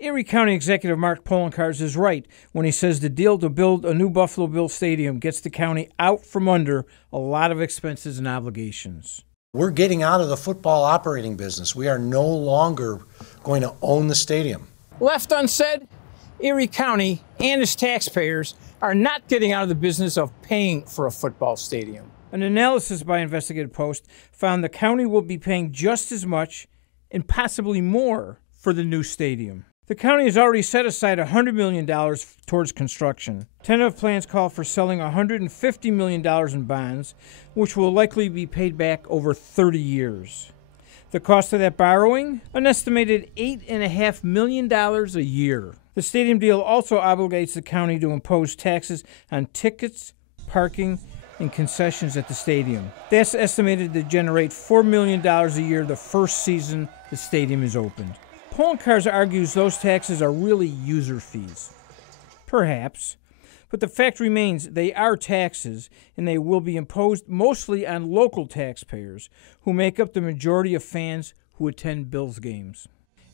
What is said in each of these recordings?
Erie County Executive Mark Poloncarz is right when he says the deal to build a new Buffalo Bills stadium gets the county out from under a lot of expenses and obligations. We're getting out of the football operating business. We are no longer going to own the stadium. Left unsaid, Erie County and its taxpayers are not getting out of the business of paying for a football stadium. An analysis by Investigative Post found the county will be paying just as much and possibly more for the new stadium. The county has already set aside $100 million towards construction. Tentative plans call for selling $150 million in bonds, which will likely be paid back over 30 years. The cost of that borrowing? An estimated $8.5 million a year. The stadium deal also obligates the county to impose taxes on tickets, parking, and concessions at the stadium. That's estimated to generate $4 million a year the first season the stadium is opened. Poloncarz argues those taxes are really user fees. Perhaps. But the fact remains they are taxes, and they will be imposed mostly on local taxpayers who make up the majority of fans who attend Bills games.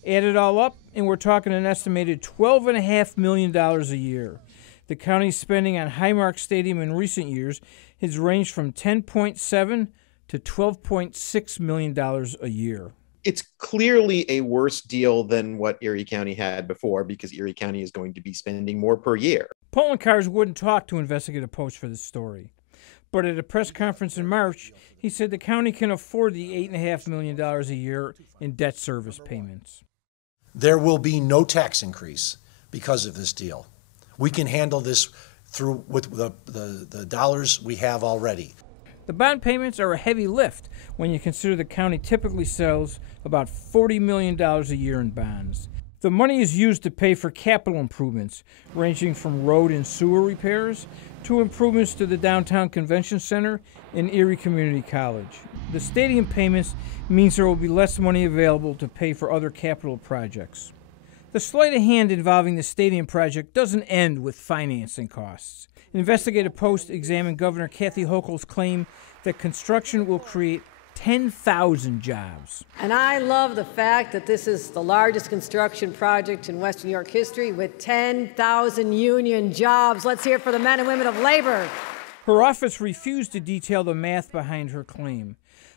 Add it all up, and we're talking an estimated $12.5 million a year. The county's spending on Highmark Stadium in recent years has ranged from $10.7 to $12.6 million a year. It's clearly a worse deal than what Erie County had before because Erie County is going to be spending more per year. Poloncarz wouldn't talk to Investigative Post for this story. But at a press conference in March, he said the county can afford the $8.5 million a year in debt service payments. There will be no tax increase because of this deal. We can handle this through with the dollars we have already. The bond payments are a heavy lift when you consider the county typically sells about $40 million a year in bonds. The money is used to pay for capital improvements, ranging from road and sewer repairs to improvements to the downtown convention center and Erie Community College. The stadium payments means there will be less money available to pay for other capital projects. The sleight of hand involving the stadium project doesn't end with financing costs. Investigative Post examined Governor Kathy Hochul's claim that construction will create 10,000 jobs. And I love the fact that this is the largest construction project in Western New York history with 10,000 union jobs. Let's hear it for the men and women of labor. Her office refused to detail the math behind her claim.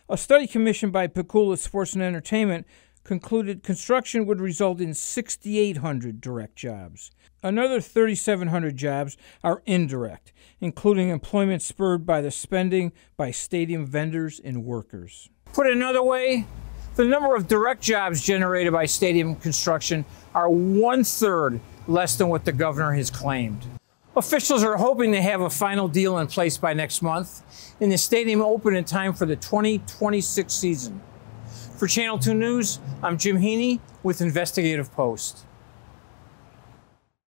A study commissioned by Pecula Sports and Entertainment concluded construction would result in 6,800 direct jobs. Another 3,700 jobs are indirect, including employment spurred by the spending by stadium vendors and workers. Put another way, the number of direct jobs generated by stadium construction are 1/3 less than what the governor has claimed. Officials are hoping to have a final deal in place by next month and the stadium open in time for the 2026 season. For Channel 2 News, I'm Jim Heaney with Investigative Post.